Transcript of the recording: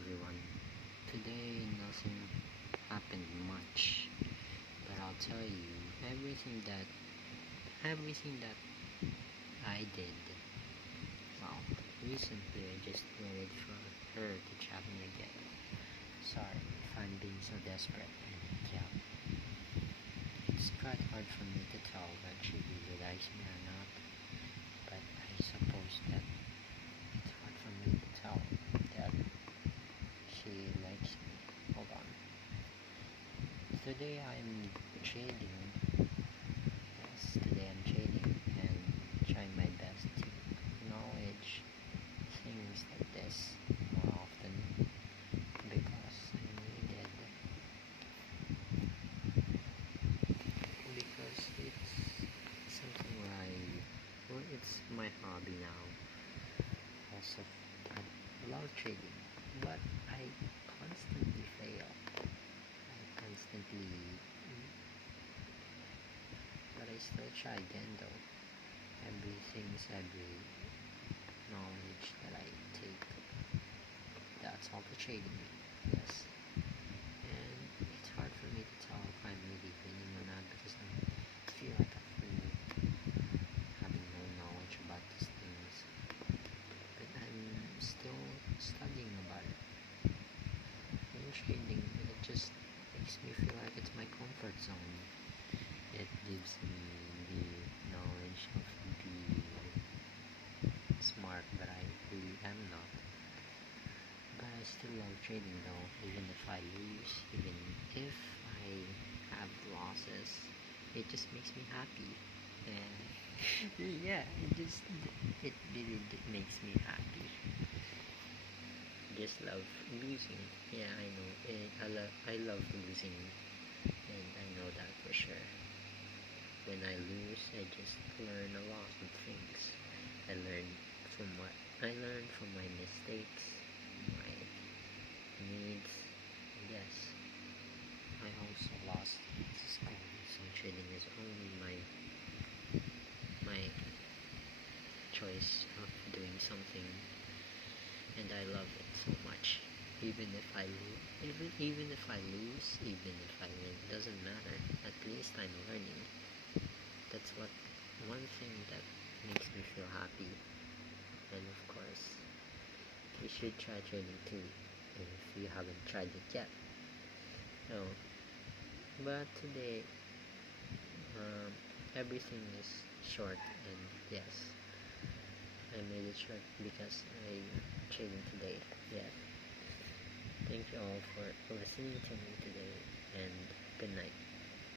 everyone. Today nothing happened much, but I'll tell you everything that I did. Well, recently I just waited for her to chat me again. Sorry if I'm being so desperate. And yeah, it's quite hard for me to tell when she really likes me or not. But I suppose that it's hard for me to tell that she likes me. Hold on. Today I'm trading. Yes, today I'm trading and trying my best to acknowledge things like this more often because I needed. Because it's something it's my hobby now. Also, I love trading, but I constantly fail. Constantly, but I still try again though. Every knowledge that I take, that's all the trading. Yes, and it's hard for me to tell if I'm really winning or not because I feel like a fool having no knowledge about these things. But I'm still studying about it. In trading, it just makes me feel like it's my comfort zone. It gives me the knowledge of being smart, but I really am not. But I still love trading though, even if I lose, even if I have losses, it just makes me happy. And yeah, it really makes me happy. Just love losing. Yeah, I know. I love losing, and I know that for sure. When I lose, I just learn a lot of things. I learn from my mistakes, my needs. Yes, I also lost school, so trading is only my choice of doing something, and I love it so much. Even if I lose, even if I win, doesn't matter. At least I'm learning. That's one thing that makes me feel happy. And of course, you should try trading too, if you haven't tried it yet. No, but today, everything is short, and yes, I made it short because I'm trading today. Yeah. Thank you all for listening to me today.